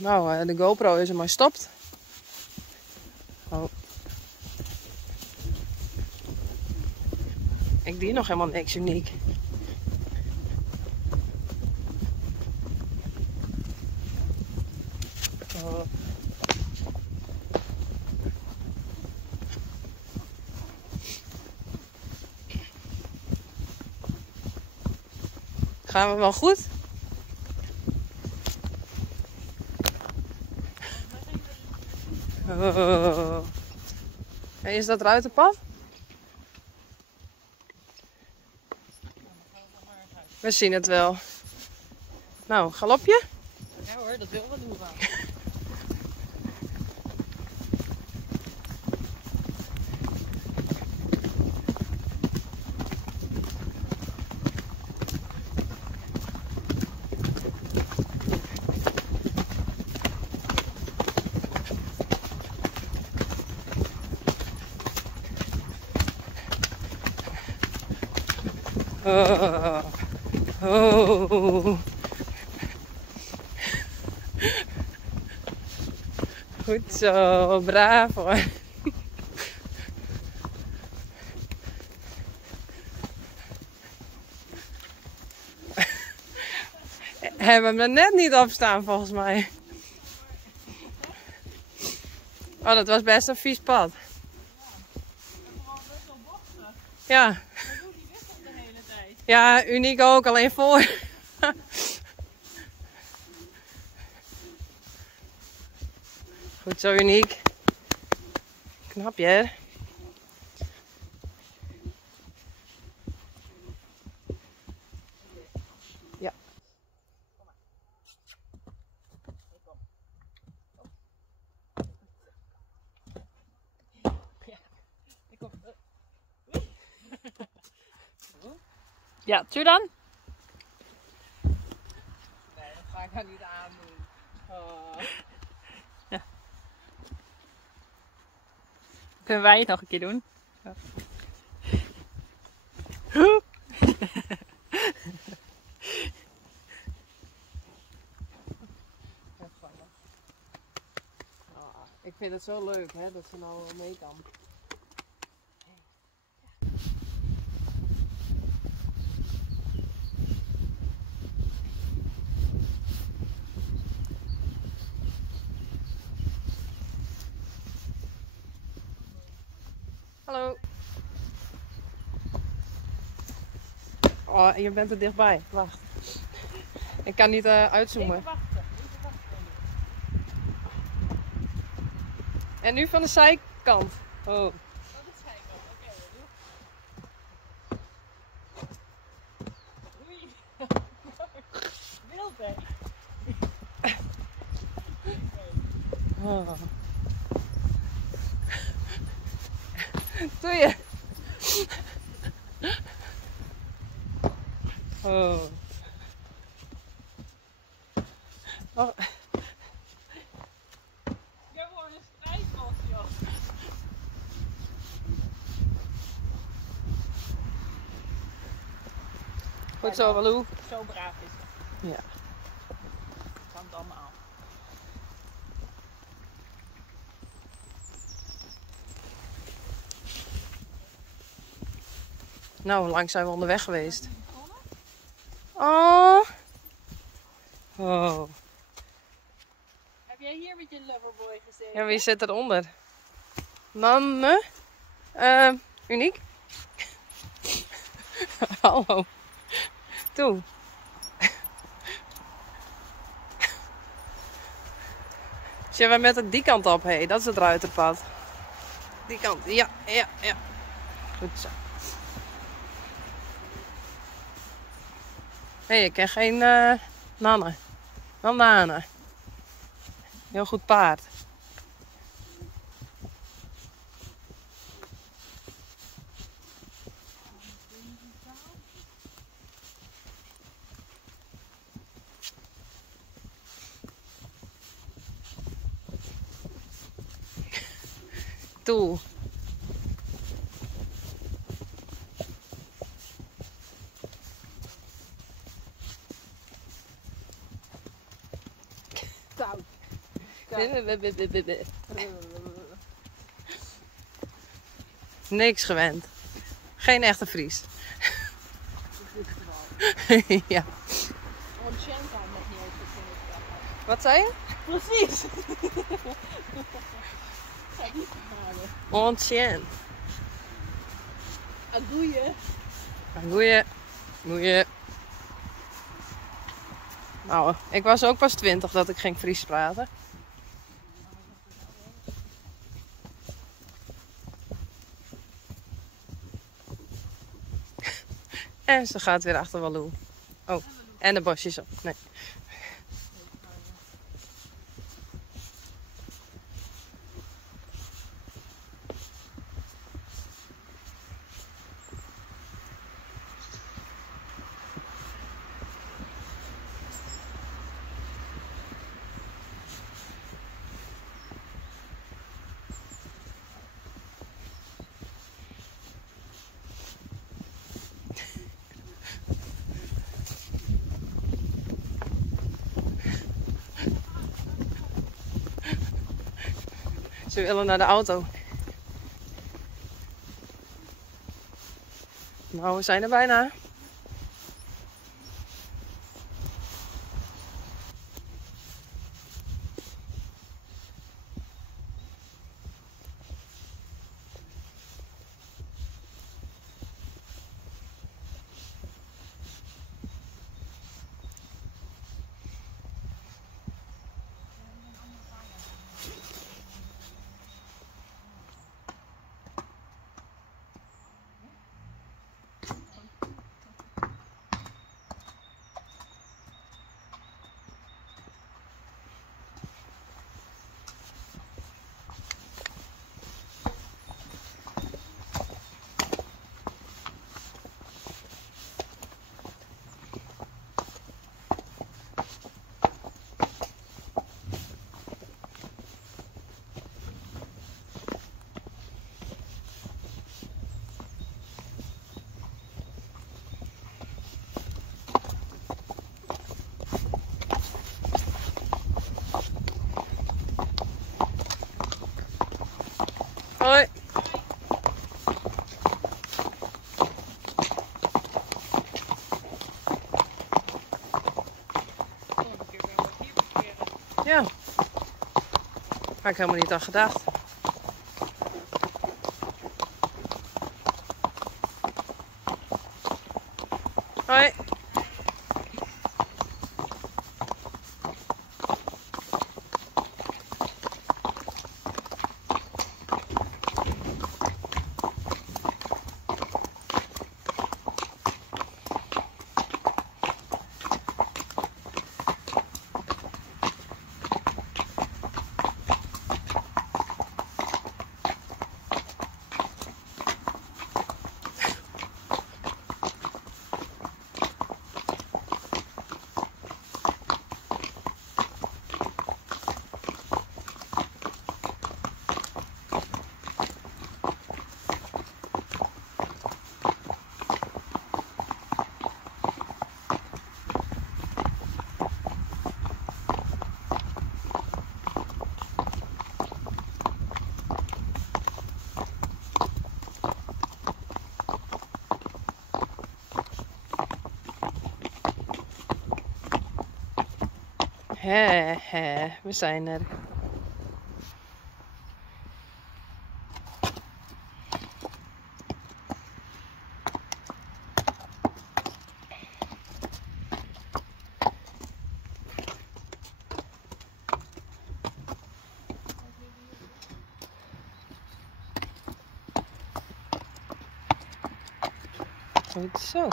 Nou, de GoPro is er maar stopt. Oh. Ik die nog helemaal niks uniek. Oh. Gaan we wel goed? Oh. En is dat ruitenpad? We zien het wel. Nou, galopje? Ja hoor, dat wil we doen gaan. Oh. Oh. Goed zo, braaf hoor. Hebben we hem er net niet op staan volgens mij. Oh, dat was best een vies pad. Ja. Maar doe die wisselt de hele tijd. Ja, uniek ook, alleen voor. Goed zo, uniek. Knap je, hè? Ja. Ja, tuur dan? Nee, dat ga ik nou niet aandoen. Oh. Ja. Kunnen wij het nog een keer doen? Ja. Ik vind het zo leuk hè, dat ze nou mee kan. Hallo. Oh, je bent er dichtbij. Wacht. Ik kan niet uitzoomen. Even wachten. En nu van de zijkant. Oh. Dat is zijkant. Oké, doe. Oei. Wild hè? Oh. Doe je? Oh. Oh. Ja, gewoon een strijdbos, joh. Goed zo, Walou. Zo braaf is het. Ja. Kan het allemaal. Nou, hoe lang zijn we onderweg geweest? Oh. Oh. Heb jij hier met je loverboy gezeten? Ja, wie zit eronder? Nanne? Uniek? Hallo. Toe. Zullen we met het die kant op? Hey, dat is het ruiterpad. Die kant. Ja, ja, ja. Goed zo. Hé, ik ken geen Nanne. Wel Nane. Heel goed paard. Toe. Koud. Niks gewend. Geen echte Fries. Ja. Onschenka nog niet uitgevonden. Wat zei je? Precies. Ga ik niet verhalen. Ontjen. Agoeie. Goeie. Goeie. Nou, ik was ook pas 20 dat ik ging Fries praten. En ze gaat weer achter Walloe. Oh, en de bosjes op. Nee. Ze willen naar de auto. Nou, we zijn er bijna. Hoi. Ja. Had ik helemaal niet aan gedacht. Hoi. We zijn er. Goed zo.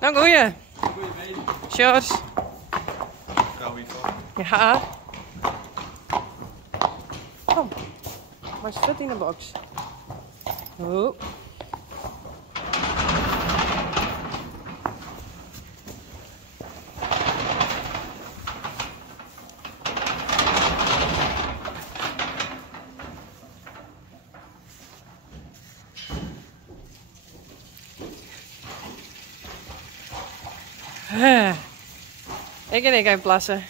Nou, goeie. Sjors. Ja. Kom. Maar zit in de box. Oh. Ik en ik even plassen.